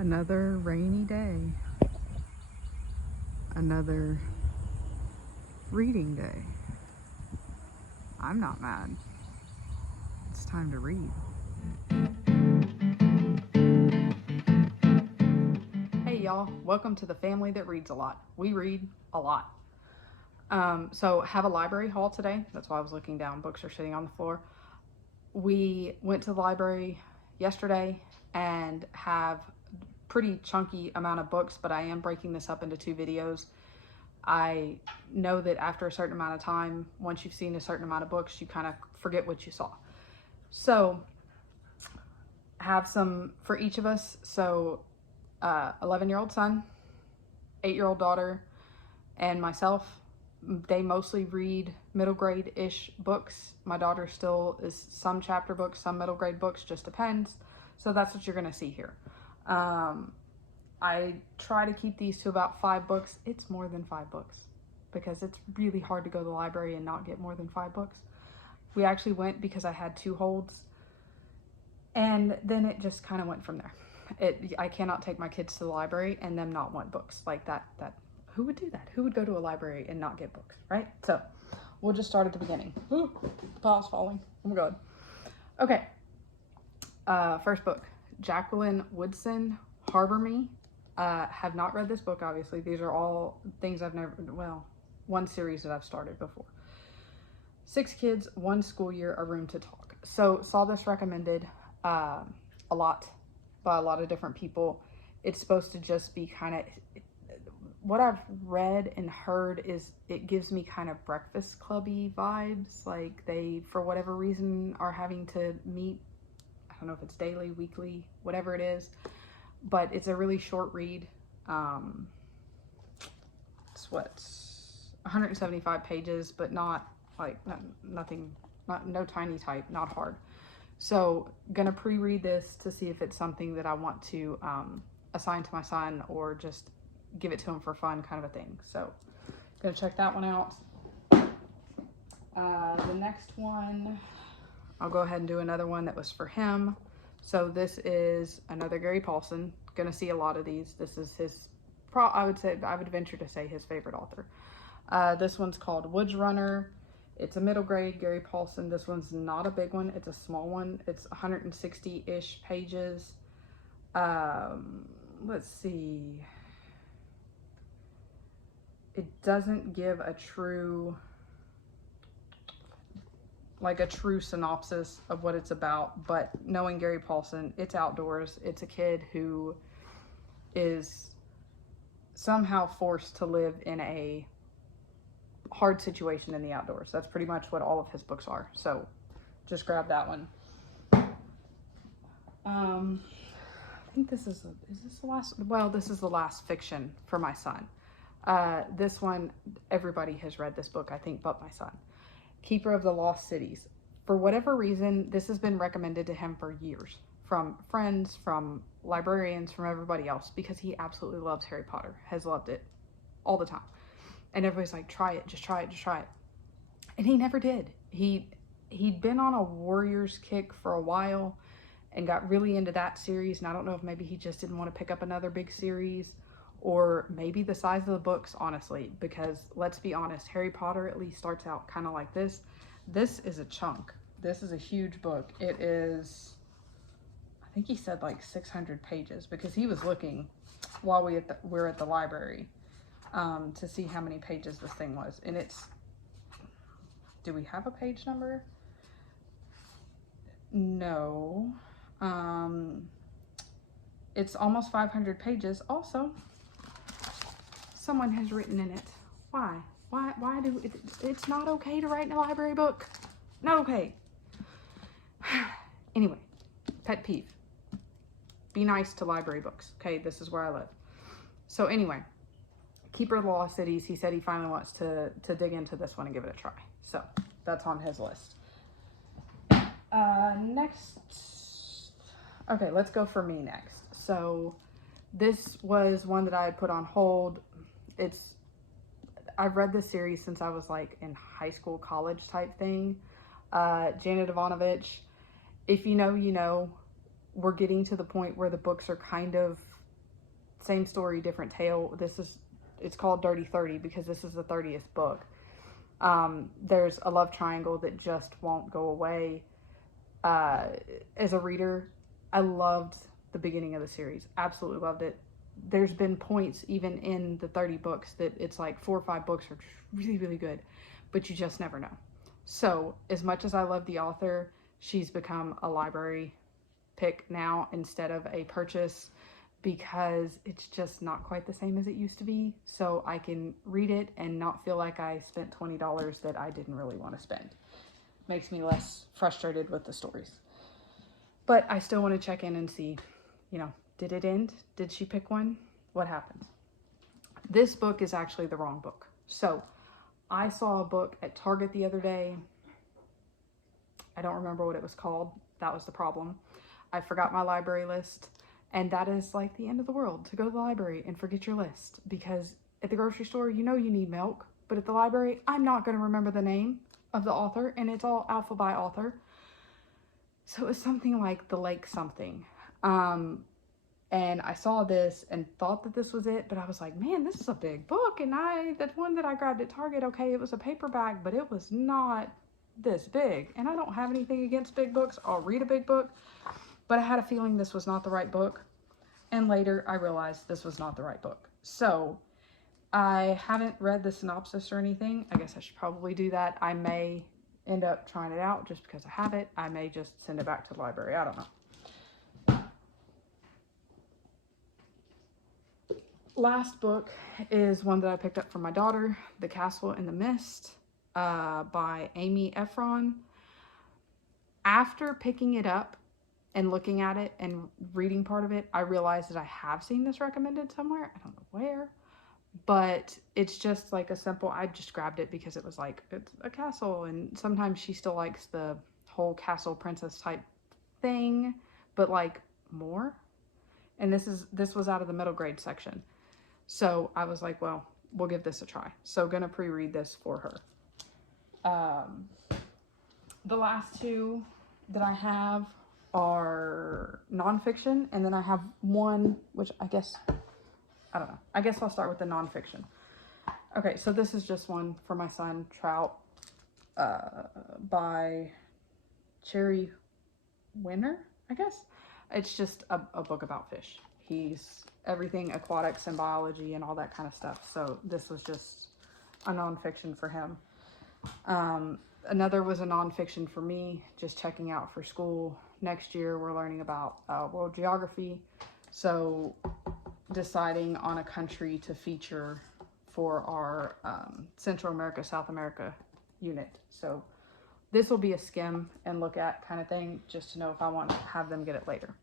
Another rainy day. Another reading day. I'm not mad. It's time to read. Hey y'all, welcome to the family that reads a lot. We read a lot. So have a library haul today. That's why I was looking down. Books are sitting on the floor. We went to the library yesterday and have pretty chunky amount of books, but I am breaking this up into 2 videos. I know that after a certain amount of time, once you've seen a certain amount of books, you kind of forget what you saw. So have some for each of us. So 11-year-old son, 8-year-old daughter, and myself. They mostly read middle grade-ish books. My daughter still is some chapter books, some middle grade books, just depends. So that's what you're gonna see here. I try to keep these to about 5 books. It's more than 5 books because it's really hard to go to the library and not get more than 5 books. We actually went because I had 2 holds, and then it just kind of went from there. I cannot take my kids to the library and them not want books like that. Who would do that? Who would go to a library and not get books, right? So we'll just start at the beginning. Ooh, the pile's falling. Oh my God. Okay. First book, Jacquelin, Woodson, Harbor Me. Have not read this book, obviously. These are all things I've never, well, one series that I've started before. 6 kids, 1 school year, a room to talk. So saw this recommended a lot by a lot of different people. It's supposed to just be kind of, what I've read and heard is it gives me kind of Breakfast Clubby vibes. Like they, for whatever reason, are having to meet, I don't know if it's daily, weekly, whatever it is, but it's a really short read. It's 175 pages, but not like nothing, no tiny type, not hard. So gonna pre-read this to see if it's something that I want to assign to my son or just give it to him for fun, kind of a thing. So gonna check that one out. The next one, I'll go ahead and do another one that was for him. So this is another Gary Paulsen. Gonna see a lot of these. This is his, I would venture to say his favorite author. This one's called Woods Runner. It's a middle grade Gary Paulsen. This one's not a big one. It's a small one. It's 160-ish pages. Let's see. It doesn't give a true synopsis of what it's about, but knowing Gary Paulsen, it's outdoors. It's a kid who is somehow forced to live in a hard situation in the outdoors. That's pretty much what all of his books are. So just grab that one. I think this is this the last? Well, this is the last fiction for my son. This one, everybody has read this book, I think, but my son. Keeper of the Lost Cities. For whatever reason, this has been recommended to him for years, from friends, from librarians, from everybody else, because he absolutely loves Harry Potter, has loved it all the time. And everybody's like, try it, just try it, just try it. And he never did. He'd been on a Warriors kick for a while and got really into that series. And I don't know if maybe he just didn't want to pick up another big series, or maybe the size of the books, honestly, because let's be honest, Harry Potter at least starts out kind of like this. This is a chunk. This is a huge book. It is, I think he said like 600 pages, because he was looking while we're at the library to see how many pages this thing was. And it's, do we have a page number? No. It's almost 500 pages. Also, someone has written in it. Why do it's not okay to write in a library book? Not okay. Anyway, pet peeve. Be nice to library books. Okay, this is where I live. So anyway, Keeper of the Lost Cities, he said he finally wants to dig into this one and give it a try. So that's on his list. Next, okay, let's go for me next. So this was one that I had put on hold. I've read this series since I was like in high school, college type thing. Janet Evanovich, if you know, you know. We're getting to the point where the books are kind of same story, different tale. It's called Dirty 30 because this is the 30th book. There's a love triangle that just won't go away. As a reader, I loved the beginning of the series. Absolutely loved it. There's been points even in the 30 books that it's like 4 or 5 books are really, really good, but you just never know. So as much as I love the author, she's become a library pick now instead of a purchase because it's just not quite the same as it used to be. So I can read it and not feel like I spent $20 that I didn't really want to spend. Makes me less frustrated with the stories. But I still want to check in and see, did it end? Did she pick one? What happened? This book is actually the wrong book. So I saw a book at Target the other day. I don't remember what it was called. That was the problem. I forgot my library list. And that is like the end of the world, to go to the library and forget your list. Because at the grocery store, you need milk. But at the library, I'm not going to remember the name of the author. And it's all alpha by author. So it was something like The Lake Something. And I saw this and thought that this was it. But I was like, man, this is a big book. And that one that I grabbed at Target, okay, it was a paperback. But it was not this big. And I don't have anything against big books. I'll read a big book. But I had a feeling this was not the right book. And later I realized this was not the right book. So I haven't read the synopsis or anything. I guess I should probably do that. I may end up trying it out just because I have it. I may just send it back to the library. I don't know. Last book is one that I picked up for my daughter, The Castle in the Mist, by Amy Ephron. After picking it up and looking at it and reading part of it, I realized that I have seen this recommended somewhere. I don't know where, but it's just like a simple, I just grabbed it because it was like, it's a castle. And sometimes she still likes the whole castle princess type thing, but like more. And this was out of the middle grade section. So I was like, well, we'll give this a try. So gonna pre-read this for her. The last two that I have are nonfiction, and then I have one, which I guess, I don't know. I guess I'll start with the nonfiction. Okay, so this is just one for my son, Trout, by Cherry Winner, I guess. It's just a book about fish. He's everything aquatics and biology and all that kind of stuff. So this was just a nonfiction for him. Another was a nonfiction for me, just checking out for school. Next year, we're learning about world geography. So deciding on a country to feature for our Central America, South America unit. So this will be a skim and look at kind of thing, just to know if I want to have them get it later.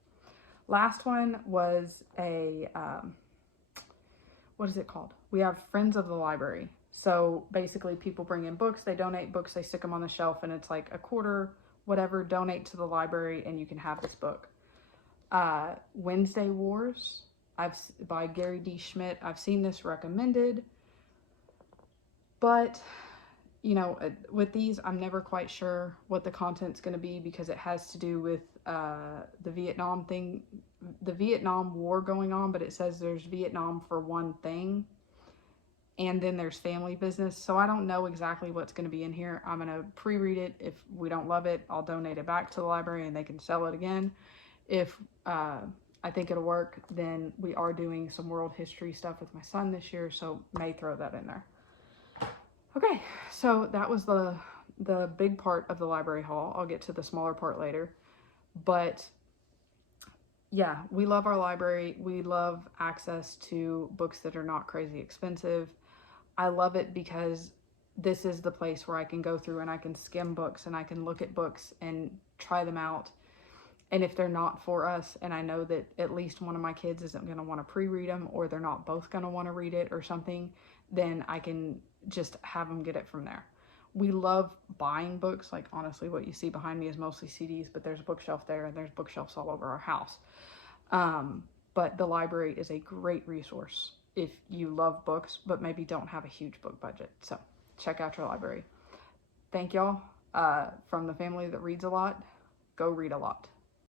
Last one was a, what is it called? We have Friends of the Library. So basically people bring in books, they donate books, they stick them on the shelf, and it's like a quarter, whatever, donate to the library and you can have this book. Wednesday Wars by Gary D. Schmidt. I've seen this recommended, but with these, I'm never quite sure what the content's going to be because it has to do with the Vietnam thing, the Vietnam War going on, but it says there's Vietnam for one thing. And then there's family business. So I don't know exactly what's going to be in here. I'm going to pre-read it. If we don't love it, I'll donate it back to the library and they can sell it again. If I think it'll work, then we are doing some world history stuff with my son this year. So may throw that in there. Okay, so that was the big part of the library haul. I'll get to the smaller part later. But yeah, we love our library. We love access to books that are not crazy expensive. I love it because this is the place where I can go through and I can skim books and I can look at books and try them out. And if they're not for us, and I know that at least one of my kids isn't going to want to pre-read them, or they're not both going to want to read it or something, then I can just have them get it from there. We love buying books. Like, honestly, what you see behind me is mostly CDs, but there's a bookshelf there and there's bookshelves all over our house. But the library is a great resource if you love books, but maybe don't have a huge book budget. So check out your library. Thank y'all. From the family that reads a lot, go read a lot.